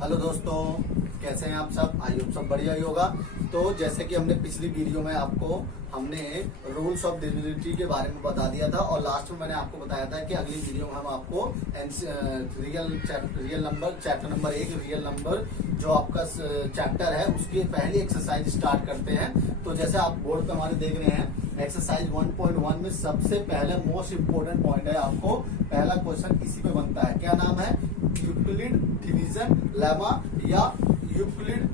Hello दोस्तों, कैसे हैं आप सब। आई होप सब बढ़िया ही होगा। तो जैसे कि हमने पिछली वीडियो में हमने रूल्स ऑफ डिविजिबिलिटी के बारे में बता दिया था और लास्ट में मैंने आपको बताया था कि अगली वीडियो में हम आपको real number chapter number 1 real number जो आपका चैप्टर है उसकी पहली एक्सरसाइज स्टार्ट करते हैं। तो जैसे आप बोर्ड पे हमारे देख रहे हैं एक्सरसाइज 1.1 में सबसे पहले मोस्ट इम्पोर्टेंट पॉइंट है, आपको पहला क्वेश्चन इसी पे बनता है। क्या नाम है? यूक्लिड डिवीजन लेमा या यूक्लिड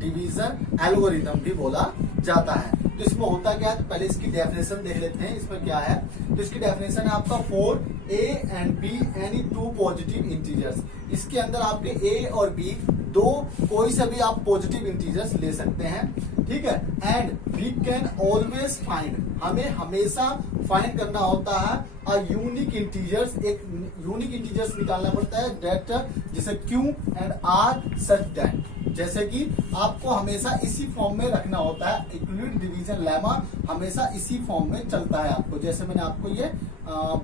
डिवीजन एल्गोरिथम भी बोला जाता है। तो इसमें होता क्या है, तो पहले इसकी डेफिनेशन देख लेते हैं। इसमें क्या है, तो इसकी डेफिनेशन है आपका for A and be any two positive integers. इसके अंदर आपके ए और बी दो कोई से भी आप पॉजिटिव इंटीजर्स ले सकते हैं, ठीक है। And we can always find, हमें हमेशा फाइंड करना होता है अ यूनिक इंटीजर्स, एक यूनिक इंटीजर्स निकालना पड़ता है दैट जैसे Q and R such that, जैसे कि आपको हमेशा इसी फॉर्म में रखना होता है। यूक्लिड डिवीजन लेमा हमेशा इसी फॉर्म में चलता है आपको, जैसे मैंने आपको ये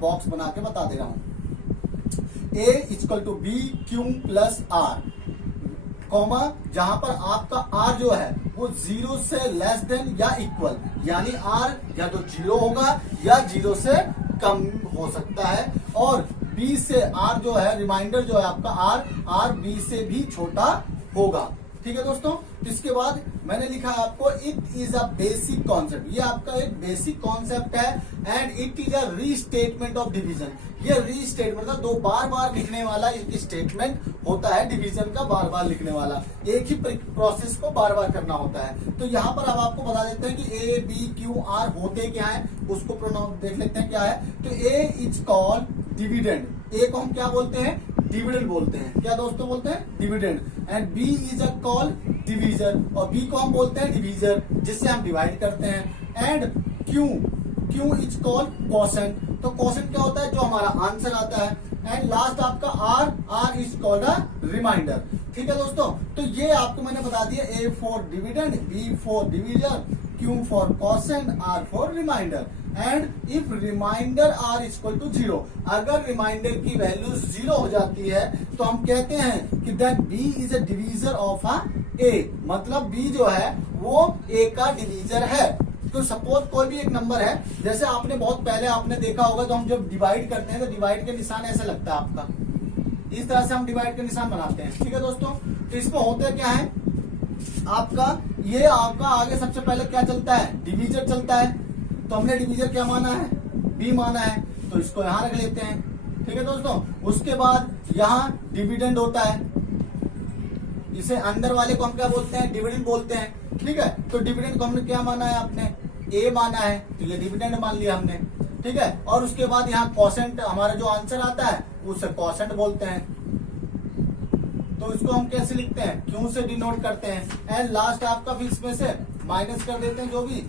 बॉक्स बना के बता दे रहा हूं। A equal to B Q plus R, comma जहां पर आपका आर जो है वो 0 से लेस देन या इक्वल, यानी आर या तो 0 होगा या 0 से कम हो सकता है, और बी से आर जो है रिमाइंडर जो है आपका आर बी से भी छोटा होगा, ठीक है दोस्तों। तो इसके बाद मैंने लिखा है आपको it is a basic concept, ये आपका एक बेसिक कॉन्सेप्ट है and it is a restatement of division. ये रीस्टेटमेंट दो बार बार लिखने वाला एक स्टेटमेंट होता है, डिवीजन का बार बार लिखने वाला, एक ही प्रोसेस को बार बार करना होता है। तो यहाँ पर अब आपको बता देते हैं कि ए बी क्यू आर होते क्या है, उसको प्रोनाउन देख लेते हैं क्या है। तो ए इज कॉल्ड डिविडेंड, ए को हम क्या बोलते हैं? डिविडेंड बोलते हैं। क्या दोस्तों बोलते हैं? Dividend. And B is a call divisor, और बी को हम बोलते हैं डिवीजर, जिससे हम डिवाइड करते हैं। And Q is called quotient, तो क्वोशेंट क्या होता है? जो हमारा आंसर आता है। एंड लास्ट आपका R is called a remainder, ठीक है दोस्तों। तो ये आपको मैंने बता दिया, A for dividend, B for divisor, Q for quotient, R for remainder. And if remainder R equal to 0, अगर रिमाइंडर की वैल्यू 0 हो जाती है तो हम कहते हैं कि that B is a divisor of a A, मतलब बी जो है वो ए का डिवीजर है। तो सपोज कोई भी एक नंबर है, जैसे आपने बहुत पहले आपने देखा होगा, तो हम जब डिवाइड करते हैं तो डिवाइड के निशान ऐसा लगता है आपका, इस तरह से हम डिवाइड के निशान बनाते हैं, ठीक है दोस्तों। तो इसमें होता क्या है आपका, ये आपका आगे सबसे पहले क्या चलता है? डिवीजर चलता है। तो हमने डिवीजर क्या माना है? बी माना है, तो इसको यहां रख लेते हैं, ठीक है दोस्तों। उसके बाद यहां डिविडेंड होता है, इसे अंदर वाले को हम क्या बोलते हैं? डिविडेंड बोलते हैं, ठीक है। तो डिविडेंड को हमने क्या माना है? आपने ए माना है, तो ये डिविडेंड मान लिया हमने, ठीक है। और उसके बाद यहाँ क्वोशेंट, हमारा जो आंसर आता है उसे क्वोशेंट बोलते हैं। तो इसको हम कैसे लिखते हैं? क्यू से डिनोट करते हैं। एंड लास्ट आपका भी इसमें से माइनस कर देते हैं, जो भी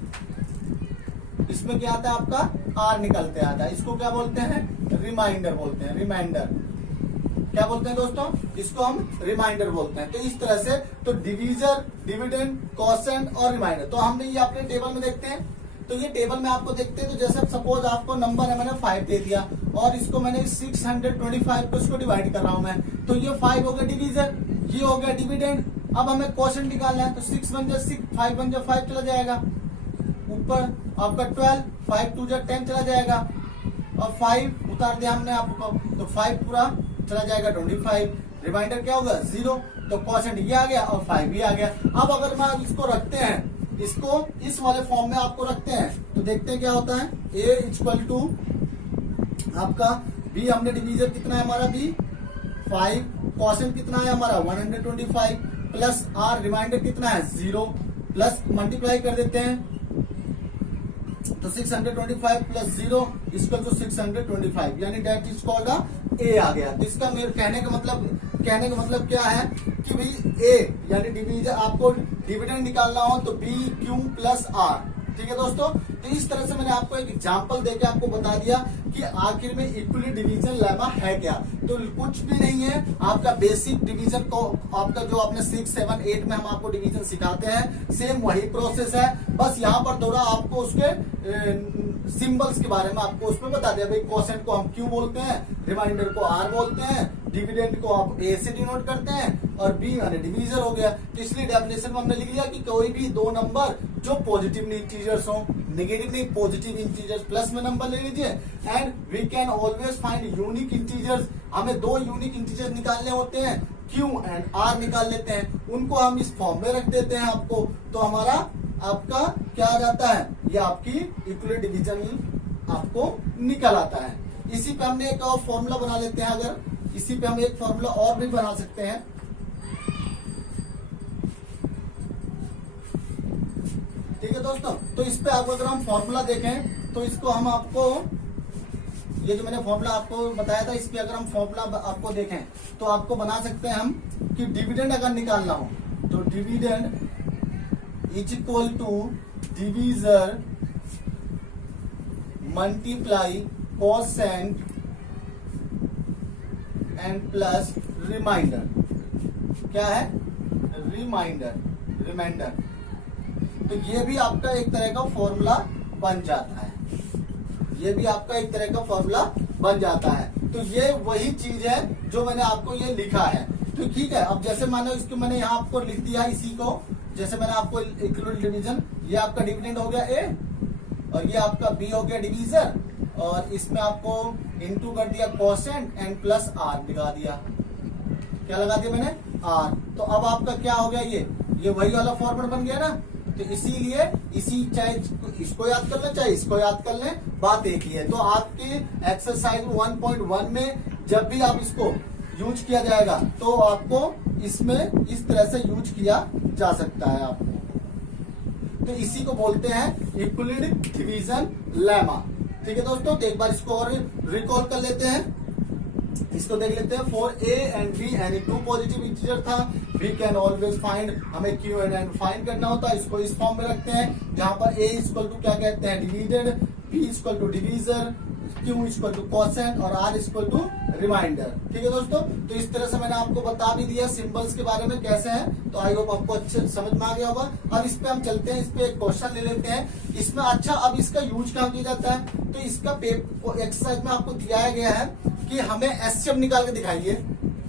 इसमें क्या आता है आपका आर निकलते आता है, इसको क्या बोलते हैं? रिमाइंडर बोलते हैं। रिमाइंडर क्या बोलते हैं दोस्तों? इसको हम रिमाइंडर बोलते हैं। तो इस तरह से तो डिवीजर, डिविडेंड, क्वोशेंट और रिमाइंडर, तो हमने ये अपने टेबल में देखते हैं। तो ये टेबल में आपको देखते हैं, तो जैसे सपोज आपको नंबर है, मैंने 5 दे दिया और इसको मैंने 625 को इसको डिवाइड कर रहा हूं मैं, तो ये 5 हो गया डिवीजर, ये हो गया डिविडेंड। अब हमें क्वोशेंट निकालना है, तो 6 बन जाए 6, 5 बन जाए 5 चला जाएगा, ऊपर आपका 12, 5 2 जा 10 चला जाएगा, और 5 उतार दिया हमने आपको, तो 5 पूरा चला जाएगा 25। रिमाइंडर क्या होगा? 0। तो क्वोशेंट ये आ गया और 5 भी आ गया। अब अगर मैं इसको रखते हैं, इसको इस वाले फॉर्म में आपको रखते हैं, तो देखते हैं क्या होता है। ए इक्वल टू आपका बी, हमने डिवीजर कितना है हमारा? बी 5, क्वोशेंट कितना है हमारा? 125, प्लस आर रिमाइंडर कितना है? 0, प्लस मल्टीप्लाई कर देते हैं, तो 625 प्लस 0 इक्वल टू 625, यानी डेट इज कॉल्ड अ ए आ गया। तो इसका मेरे कहने का मतलब क्या है कि भाई ए यानी डिवीजन, आपको डिविडेंड निकालना हो तो बी क्यू प्लस आर, ठीक है दोस्तों। तो इस तरह से मैंने आपको एक एग्जांपल देके आपको बता दिया कि आखिर में इक्वली डिवीजन लेमा है क्या। तो कुछ भी नहीं है, आपका बेसिक डिवीजन को आपका जो आपने 6, 7, 8 में हम आपको डिवीजन सिखाते हैं, सेम वही प्रोसेस है, बस यहाँ पर थोड़ा आपको उसके सिंबल्स के बारे में आपको उसमें बता दिया। भाई क्वोशेंट को हम क्यू बोलते हैं, रिमाइंडर को आर बोलते हैं, डिविडेंड को आप ए से डिनोट करते हैं, और बी यानी डिवीजर हो गया। तो इसलिए डेफिनेशन में हमने लिख लिया कि कोई भी दो नंबर जो पॉजिटिव इंटीजर्स हो, नेगेटिव नहीं पॉजिटिव इंटीजर्स, प्लस में नंबर ले लीजिए। And we can always find unique integers, हमें दो यूनिक इंटीजर्स निकालने होते हैं, Q एंड R निकाल लेते हैं, उनको हम इस फॉर्म में रख देते हैं आपको, तो हमारा आपका क्या आ जाता है, ये आपकी इक्विवेलेंट डिवीजन आपको निकल आता है। इसी पे हमने एक और फॉर्मूला बना लेते हैं, अगर इसी पे हम एक फॉर्मूला और भी बना सकते हैं। ठीक है दोस्तों, तो इस पे आप अगर हम फॉर्मूला देखें तो इसको हम आपको, ये जो मैंने फॉर्मूला आपको बताया था, इस पे अगर हम फॉर्मूला आपको देखें तो आपको बना सकते हैं हम कि डिविडेंड अगर निकालना हो तो dividend is equal to divisor multiply quotient and plus remainder. क्या है, रिमाइंडर। तो ये भी आपका एक तरह का फॉर्मूला बन जाता है, ये भी आपका एक तरह का फॉर्मूला बन जाता है। तो ये वही चीज है जो मैंने आपको ये लिखा है। तो ठीक है, अब जैसे मानो इसको मैंने यहाँ आपको लिख दिया इसी को, जैसे मैंने आपको इक्विवेलेंट डिवीजन, ये आपका डिविडेंड हो गया ए और ये आपका बी हो गया डिवीजर, और इसमें आपको इनटू कर दिया कोसेंट एंड प्लस आर लगा दिया। क्या लगा दिया मैंने, आर। तो अब आपका क्या हो गया, ये वही वाला फॉर्मूला बन गया ना। तो इसीलिए इसी, चाहे इसको याद कर लें चाहे इसको याद कर लें, बात एक ही है। तो आपकी एक्सरसाइज 1.1 में जब भी आप इसको यूज किया जाएगा तो आपको इसमें इस तरह से यूज किया जा सकता है आपको। तो इसी को बोलते हैं इक्विवेलेंट डिवीजन लेमा। ठीक है दोस्तों, तो एक बार इसको और रिकॉल कर लेते हैं, इसको देख लेते हैं। For A and be any two positive integer था, वी कैन ऑलवेज फाइंड, हमें क्यू एंड फाइंड करना होता है, इसको इस फॉर्म में रखते हैं जहां पर ए इक्वल टू क्या कहते हैं, divided, B equal to divisor, Q equal to quotient और आर इक्वल टू रिमाइंडर। ठीक है दोस्तों, तो इस तरह से मैंने आपको बता भी दिया सिंबल्स के बारे में कैसे हैं, तो आई होप आपको अच्छे समझ में आ गया होगा। अब इस पे हम चलते हैं, इस पे एक क्वेश्चन ले लेते हैं इसमें। अच्छा, अब इसका यूज कहाँ किया जाता है, तो इसका एक्सरसाइज में आपको दिया गया है कि हमें एचसीएफ निकाल के दिखाइए,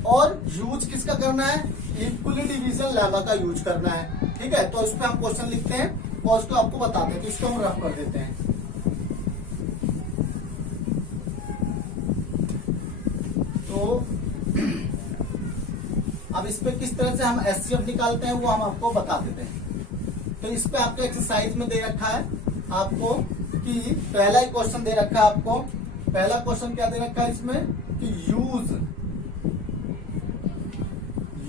और यूज किसका करना है, इक्विवेलेंट डिवीजन लेमा का यूज करना है। ठीक है, तो इस पे हम क्वेश्चन लिखते हैं और उसको आपको बताते हैं, तो इसको हम रफ कर देते हैं। तो अब इस पे किस तरह से हम एचसीएफ निकालते हैं वो हम आपको बता देते हैं। तो इस पे आपको एक्सरसाइज में दे रखा है आपको कि पहला ही क्वेश्चन दे रखा है आपको। पहला क्वेश्चन क्या दे रखा है इसमें कि यूज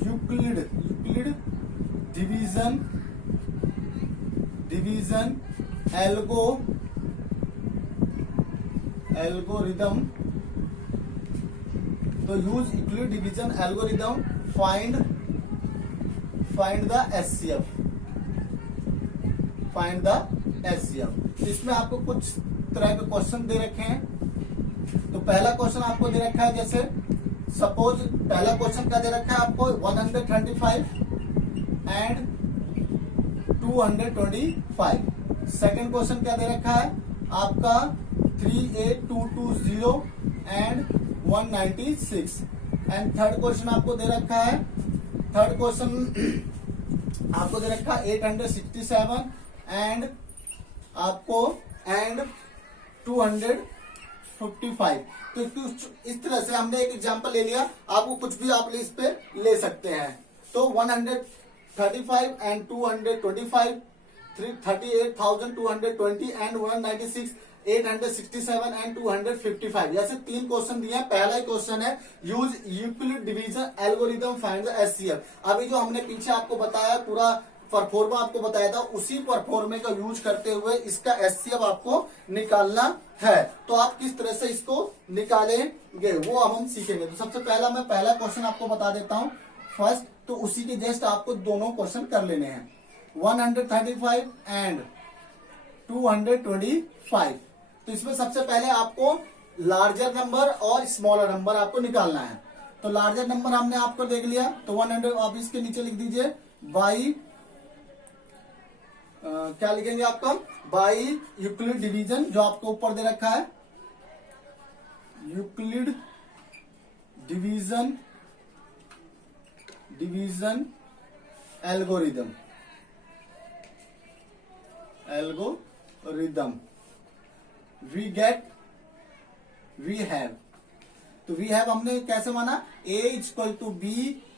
यूक्लिड डिवीजन एल्गोरिदम। तो use Euclid division algorithm find the HCF. इसमें आपको कुछ तरह के क्वेश्चन दे रखे हैं। तो पहला क्वेश्चन आपको दे रखा है, जैसे सपोज पहला क्वेश्चन क्या दे रखा है आपको, 135 एंड 225। सेकंड क्वेश्चन क्या दे रखा है आपका, 38220 एंड 196। एंड थर्ड क्वेश्चन आपको दे रखा है, थर्ड क्वेश्चन आपको दे रखा है 867 एंड आपको एंड 255। तो इस तरह से हमने एक एग्जांपल ले लिया, आपको कुछ भी आप इस पे ले सकते हैं। तो 135 एंड 225, 38,220 एंड 196, 867 एंड 255, ऐसे तीन क्वेश्चन दिए हैं। पहला ही क्वेश्चन है use Euclid division algorithm find the HCF. अभी जो हमने पीछे आपको बताया, पूरा परफॉर्मा आपको बताया था, उसी परफॉर्मे का यूज करते हुए इसका एचसीएफ आपको निकालना है। तो आप किस तरह से इसको निकालेंगे वो अब हम सीखेंगे। तो सबसे पहला मैं पहला क्वेश्चन आपको बता देता हूं फर्स्ट, तो उसी के जस्ट आपको दोनों क्वेश्चन कर लेने हैं। 135 एंड 225। तो इसमें सबसे पहले आपको लार्जर नंबर और स्मॉलर नंबर आपको निकालना है। तो लार्जर नंबर हमने आपको देख लिया, तो 100 आप इसके नीचे लिख दीजिए बाई क्या लिखेंगे आपका, बाई यूक्लिड डिवीजन, जो आपको ऊपर दे रखा है, Euclid division algorithm, we have, तो वी हैव हमने कैसे माना, A equal to B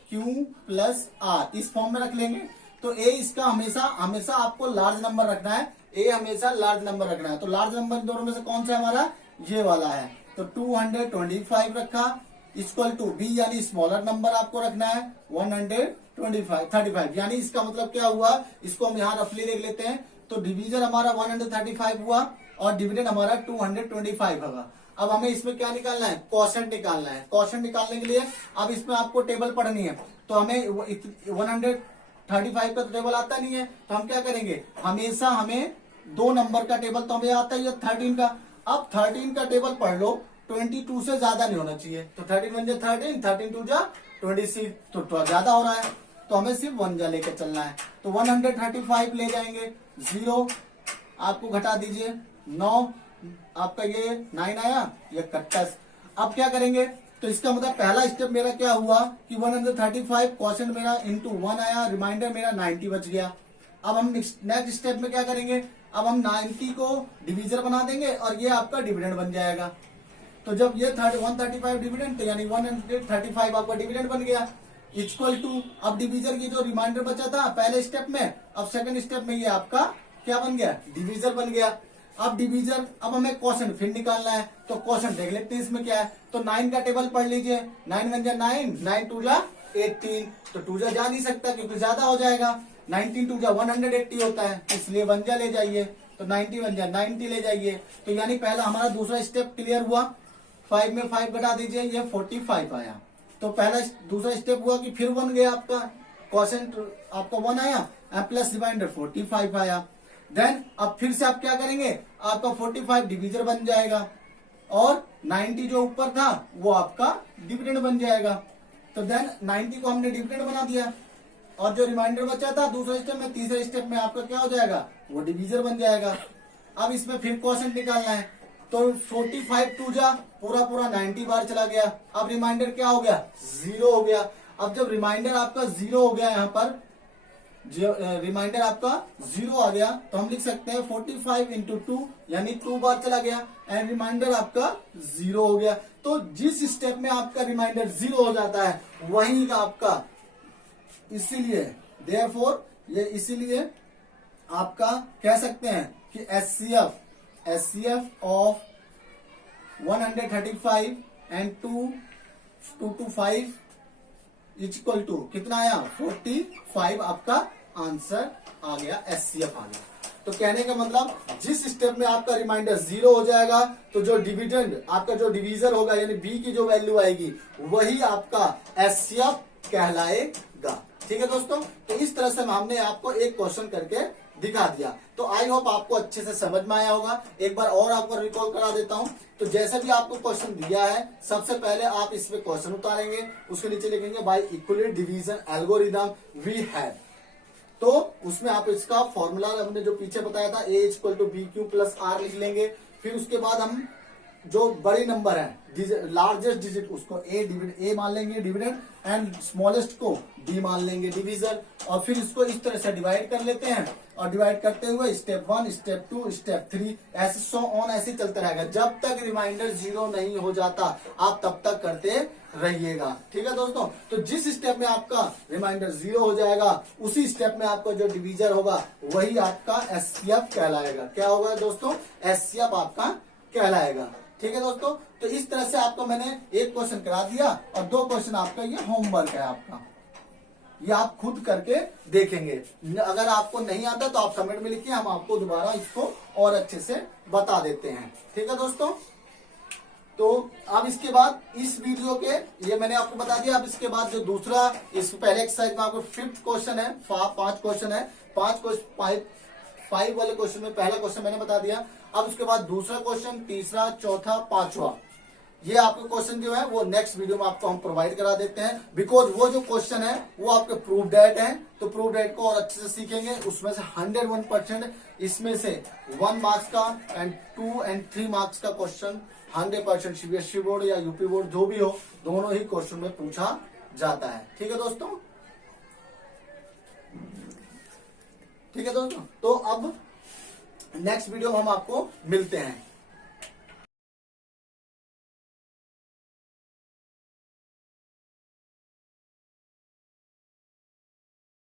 Q plus R, इस फॉर्म में रख लेंगे। तो ए इसका हमेशा आपको लार्ज नंबर रखना है, ए हमेशा लार्ज नंबर रखना है। तो लार्ज नंबर इन दोनों में से कौन सा हमारा, ये वाला है। तो 225 रखा, इक्वल टू बी यानी स्मॉलर नंबर आपको रखना है 135, यानी इसका मतलब क्या हुआ, इसको हम यहाँ रफली देख लेते हैं। तो डिवीजन हमारा 135 हुआ और डिविडेंड हमारा 225 होगा। अब हमें इसमें क्या निकालना है, क्वोशंट निकालना है। क्वोशंट निकालने के लिए अब इसमें आपको टेबल पढ़नी है, तो हमें 135 का तो टेबल आता नहीं है, तो हम क्या करेंगे, हमेशा हमें 2 नंबर का टेबल तो हमें आता ही है 13 का। अब 13 का टेबल पढ़ लो, 22 से ज्यादा नहीं होना चाहिए। तो 13 1 13, 13 2 26, तो ज्यादा हो रहा है, तो हमें सिर्फ 1 जा लेकर चलना है। तो 135 ले जाएंगे, 0 आपको घटा दीजिए, 9 आपका ये 9 आया, ये कट्टस। अब क्या करेंगे, तो इसका मतलब पहला स्टेप मेरा क्या हुआ कि 135 क्वोशंट मेरा इंटू 1 आया, रिमाइंडर मेरा 90 बच गया। अब हम नेक्स्ट स्टेप में क्या करेंगे, अब हम 90 को डिवीजर बना देंगे और ये आपका डिविडेंड बन जाएगा। तो जब ये 135 डिविडेंड, तो यानी 135 आपका डिविडेंड बन गया, इक्वल टू, अब डिवीजर की जो रिमाइंडर बचा था पहले स्टेप में, अब सेकंड स्टेप में ये आपका क्या बन गया, डिवीजर बन गया। अब डिवीजर, अब हमें क्वोशंट फिर निकालना है, तो क्वोशंट देख लेते हैं इसमें क्या है। तो 9 का टेबल पढ़ लीजिए, 9 1 9, 9 2 18, तो 2 जा नहीं सकता क्योंकि ज्यादा हो जाएगा। 19 2 180 होता है, इसलिए 1 ले जाइए, तो 90 1 90 ले जाइए। तो यानी पहला हमारा दूसरा स्टेप क्लियर हुआ, 5 में 5 घटा दीजिए, ये 45 आया। तो पहला दूसरा स्टेप हुआ कि फिर 1 गया आपका, क्वोशंट आपका 1 आया, प्लस रिमाइंडर 45 आया। देन अब फिर से आप क्या करेंगे, आपका 45 डिवीजर बन जाएगा और 90 जो ऊपर था वो आपका डिविडेंड बन जाएगा। तो देन 90 को हमने डिविडेंड बना दिया और जो रिमाइंडर बचा था दूसरे स्टेप में, तीसरे स्टेप में आपका क्या हो जाएगा, वो डिवीजर बन जाएगा। अब इसमें फिर क्वोशंट निकालना है, तो 45 2 पूरा 90 बार चला गया। अब रिमाइंडर क्या हो गया, 0 हो गया। अब जब रिमाइंडर आपका 0 हो गया, यहाँ पर रिमाइंडर आपका 0 आ गया, तो हम लिख सकते हैं 45 इंटू 2 यानी 2 बार चला गया एंड रिमाइंडर आपका 0 हो गया। तो जिस स्टेप में आपका रिमाइंडर 0 हो जाता है वही आपका, इसीलिए देयरफॉर ये इसीलिए आपका कह सकते हैं कि HCF of 135 and 225 equal to कितना आया, 45 आपका आंसर आ गया, एचसीएफ आ गया। तो कहने का मतलब जिस स्टेप में आपका रिमाइंडर 0 हो जाएगा तो जो डिविडेंड आपका जो डिवीजर होगा यानी बी की जो वैल्यू आएगी वही आपका एचसीएफ कहलाएगा। ठीक है दोस्तों, तो इस तरह से हमने आपको एक क्वेश्चन करके दिखा दिया। तो आई होप आपको अच्छे से समझ में आया होगा। एक बार और आपको रिकॉल करा देता हूं। तो जैसा भी आपको क्वेश्चन दिया है, सबसे पहले आप इसमें क्वेश्चन उतारेंगे, उसके नीचे लिखेंगे by equilateral division algorithm we have. तो उसमें आप इसका फॉर्मूला हमने जो पीछे बताया था, A equal to B Q plus R लिख लेंगे। फिर उसके बाद हम जो बड़ी नंबर है लार्जेस्ट डिजिट उसको ए मान लेंगे डिविडेंड एंड स्मॉलेस्ट को डी मान लेंगे डिवीजर, और फिर इसको इस तरह से डिवाइड कर लेते हैं और डिवाइड करते हुए स्टेप 1 स्टेप 2 स्टेप 3 ऐसे सो ऑन ऐसे चलते रहेगा जब तक रिमाइंडर 0 नहीं हो जाता, आप तब तक करते रहिएगा। ठीक है दोस्तों, तो जिस स्टेप में आपका रिमाइंडर 0 हो जाएगा उसी स्टेप में आपका जो डिवीजर होगा वही आपका एचसीएफ कहलाएगा। क्या होगा दोस्तों, एचसीएफ आपका कहलाएगा। ठीक है दोस्तों, तो इस तरह से आपको मैंने एक क्वेश्चन करा दिया और 2 क्वेश्चन आपका ये होमवर्क है आपका, ये आप खुद करके देखेंगे। अगर आपको नहीं आता तो आप कमेंट में लिखिए, हम आपको दोबारा इसको और अच्छे से बता देते हैं। ठीक है दोस्तों, तो अब इसके बाद इस वीडियो के ये मैंने आपको बता दिया। अब इसके बाद जो दूसरा इस पहले एक्सरसाइज में आपको 5th क्वेश्चन है, 5 क्वेश्चन है, 5 वाले क्वेश्चन में पहला क्वेश्चन मैंने बता दिया। अब उसके बाद दूसरा क्वेश्चन, तीसरा, चौथा, 5वां, ये आपके क्वेश्चन जो है वो नेक्स्ट वीडियो में आपको हम प्रोवाइड करा देते हैं। बिकॉज वो जो क्वेश्चन है वो आपके प्रूफ डेट है, तो प्रूफ डेट को और अच्छे से सीखेंगे। उसमें से 101% इसमें से 1 मार्क्स का एंड 2 और 3 मार्क्स का क्वेश्चन 100% सीबीएसई बोर्ड या यूपी बोर्ड जो भी हो, दोनों ही क्वेश्चन में पूछा जाता है। ठीक है दोस्तों, ठीक है दोस्तों, तो अब नेक्स्ट वीडियो में हम आपको मिलते हैं।